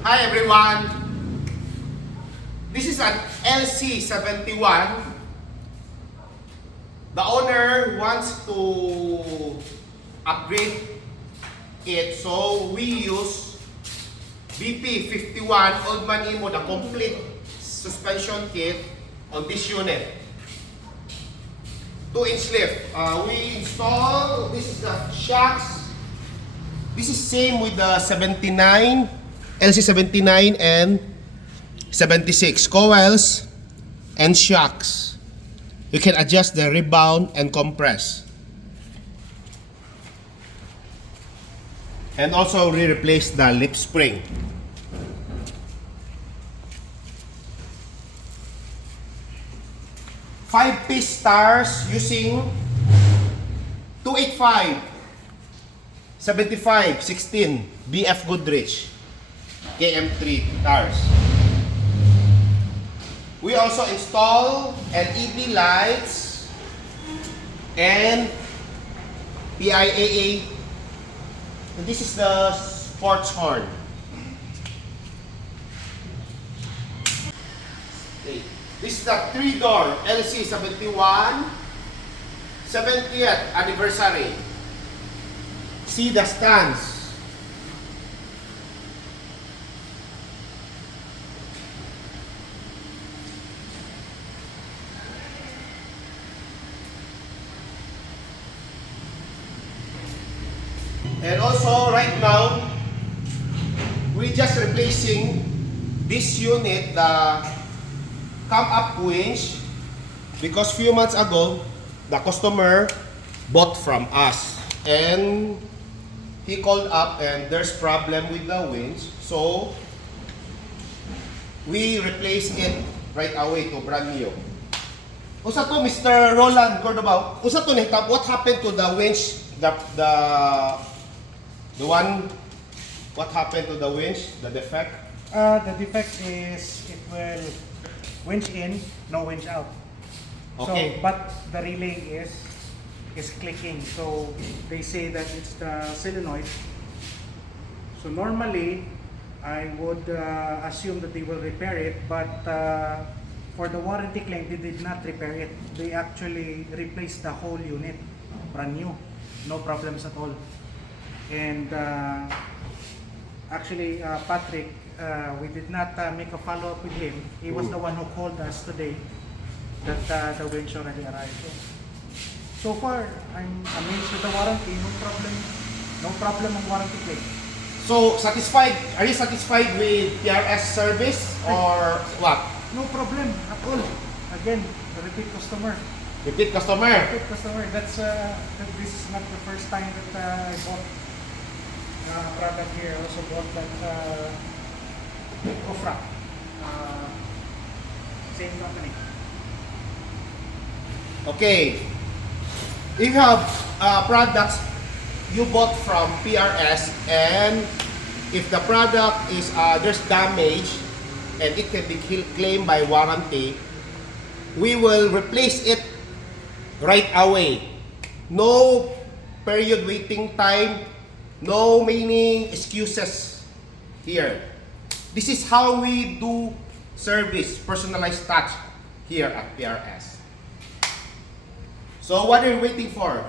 Hi everyone! This is an LC71. The owner wants to upgrade it, so we use BP51 OLDMAN IMO, the complete suspension kit on this unit. 2-inch lift. We install, this is the shocks. This is same with the 79, LC79 and 76 coils and shocks. You can adjust the rebound and compress. And also we replace the lip spring. Five-piece stars using 285, 75, 16 BF Goodrich KM3 stars. We also install LED lights and PIAA. And this is the sports horn. Okay. This is the 3-door LC71 70th anniversary. See the stands. And also right now, we just replacing this unit, the COMEUP winch, because few months ago, the customer bought from us. And he called up and there's problem with the winch, so we replace it right away to brand new. Usa to Mr. Roland Cordoba. Usa to what happened to the winch? The one, what happened to the winch? The defect? The defect is it will winch in, no winch out. Okay. So, but the relay is clicking. So they say that it's the solenoid. So normally, I would assume that they will repair it, but for the warranty claim, they did not repair it. They actually replaced the whole unit, brand new, no problems at all. And actually, Patrick, we did not make a follow-up with him. He was the one who called us today that the winch already arrived. So far, I'm amazed with the warranty. No problem on warranty claim. So satisfied? Are you satisfied with PRS service or what? No problem at all. Again, the repeat customer. Repeat customer. Repeat customer. That's this is not the first time that I bought product here. I also bought that Ofra. Same company. Okay. If you have products you bought from PRS, and if the product is there's damage and it can be claimed by warranty, we will replace it right away. No period waiting time, no many excuses here. This is how we do service, personalized touch here at PRS. So what are you waiting for?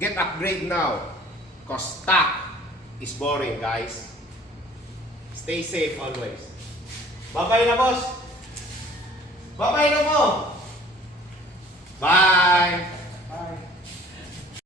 Get upgrade now, because stock is boring, guys. Stay safe always. Bye-bye na, boss. Bye-bye na mo. Bye.